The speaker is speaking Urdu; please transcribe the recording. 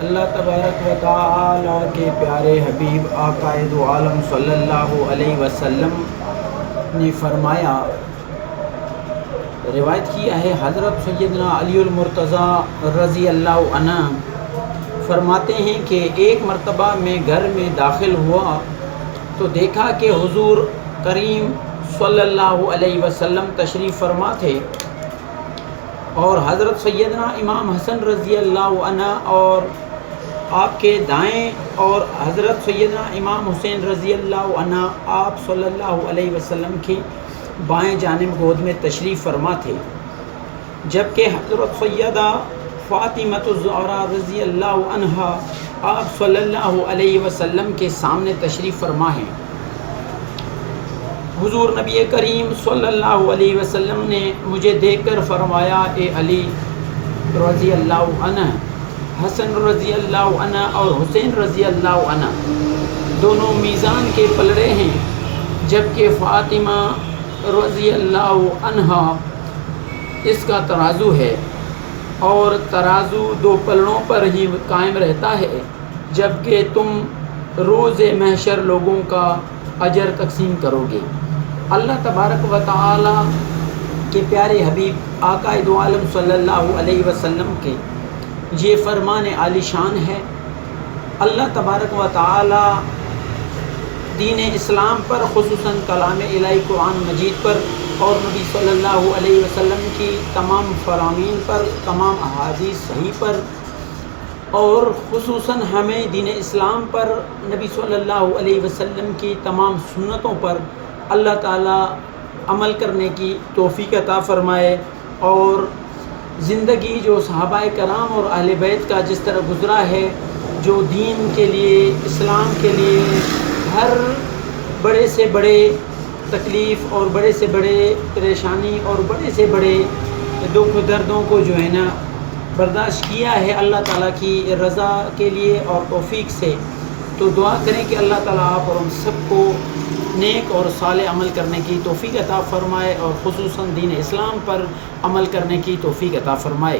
اللہ تبارک و تعالی کے پیارے حبیب آقائے دو عالم صلی اللہ علیہ وسلم نے فرمایا، روایت کیا ہے حضرت سیدنا علی المرتضیٰ رضی اللہ عنہ فرماتے ہیں کہ ایک مرتبہ میں گھر میں داخل ہوا تو دیکھا کہ حضور کریم صلی اللہ علیہ وسلم تشریف فرما تھے، اور حضرت سیدنا امام حسن رضی اللہ عنہ اور آپ کے دائیں، اور حضرت سیدنا امام حسین رضی اللہ عنہ آپ صلی اللہ علیہ وسلم کی بائیں جانب گود میں تشریف فرما تھے، جبکہ حضرت سیدہ فاطمۃ الزہرا رضی اللہ عنہا آپ صلی اللہ علیہ وسلم کے سامنے تشریف فرما ہیں۔ حضور نبی کریم صلی اللہ علیہ وسلم نے مجھے دیکھ کر فرمایا، اے علی رضی اللہ عنہ، حسن رضی اللہ عنہ اور حسین رضی اللہ عنہ دونوں میزان کے پلڑے ہیں، جبکہ فاطمہ رضی اللہ عنہا اس کا ترازو ہے، اور ترازو دو پلڑوں پر ہی قائم رہتا ہے، جبکہ تم روز محشر لوگوں کا اجر تقسیم کرو گے۔ اللہ تبارک و تعالی کے پیارے حبیب آقائے دو عالم صلی اللہ علیہ وسلم کے یہ فرمان عالی شان ہے۔ اللہ تبارک و تعالی دین اسلام پر، خصوصاً کلام الہی قرآن مجید پر، اور نبی صلی اللہ علیہ وسلم کی تمام فرامین پر، تمام احادیث صحیح پر، اور خصوصاً ہمیں دین اسلام پر، نبی صلی اللہ علیہ وسلم کی تمام سنتوں پر اللہ تعالیٰ عمل کرنے کی توفیق عطا فرمائے، اور زندگی جو صحابہ کرام اور اہل بیت کا جس طرح گزرا ہے، جو دین کے لیے، اسلام کے لیے ہر بڑے سے بڑے تکلیف اور بڑے سے بڑے پریشانی اور بڑے سے بڑے دکھ دردوں کو جو ہے نا برداشت کیا ہے اللہ تعالیٰ کی رضا کے لیے اور توفیق سے، تو دعا کریں کہ اللہ تعالیٰ آپ اور ہم سب کو نیک اور صالح عمل کرنے کی توفیق عطا فرمائے، اور خصوصاً دین اسلام پر عمل کرنے کی توفیق عطا فرمائے۔